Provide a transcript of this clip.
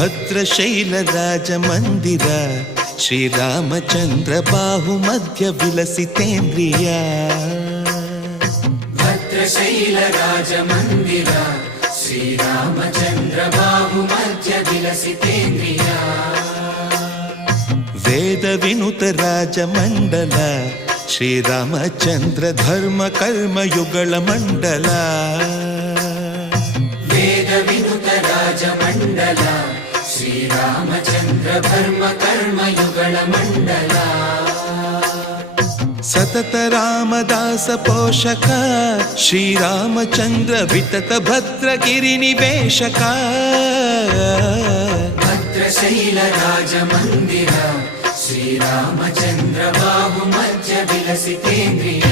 ಭದ್ರಶೈಲ ರಾಜ ಮಂದಿರ ಶ್ರೀರಾಮಚಂದ್ರ ಬಾಹು ಮಧ್ಯ ವಿಲಸಿತೇಂದ್ರಿಯ ಭದ್ರಶೈಲ ರಾಜ ಮಂದಿರ ಶ್ರೀರಾಮಚಂದ್ರ ಬಾಹು ಮಧ್ಯ ವಿಲಸಿತೇಂದ್ರಿಯ ವೇದ ವಿನುತ ರಾಜ ಮಂಡಲ ಶ್ರೀರಾಮಚಂದ್ರ ಧರ್ಮ ಕರ್ಮಯುಗಳ ಮಂಡಲ ವೇದ ವಿನುತ ರಾಜ ಮಂಡಲ ಶ್ರೀರಾಮಚಂದ್ರ ಧರ್ಮ ಕರ್ಮಯುಗಳ ಮಂಡಲ ಸತತ ರಾಮದಾಸ ಪೋಷಕ ಶ್ರೀರಾಮಚಂದ್ರ ವಿತತ ಭದ್ರಗಿರಿ ನಿವೇಶಕ ಭದ್ರಶೈಲ ರಾಜ ಮಂದಿರ ಶ್ರೀರಾಮಚಂದ್ರ ಬಾಹು ಮಧ್ಯ ವಿಲಸಿತೇಂದ್ರಿಯ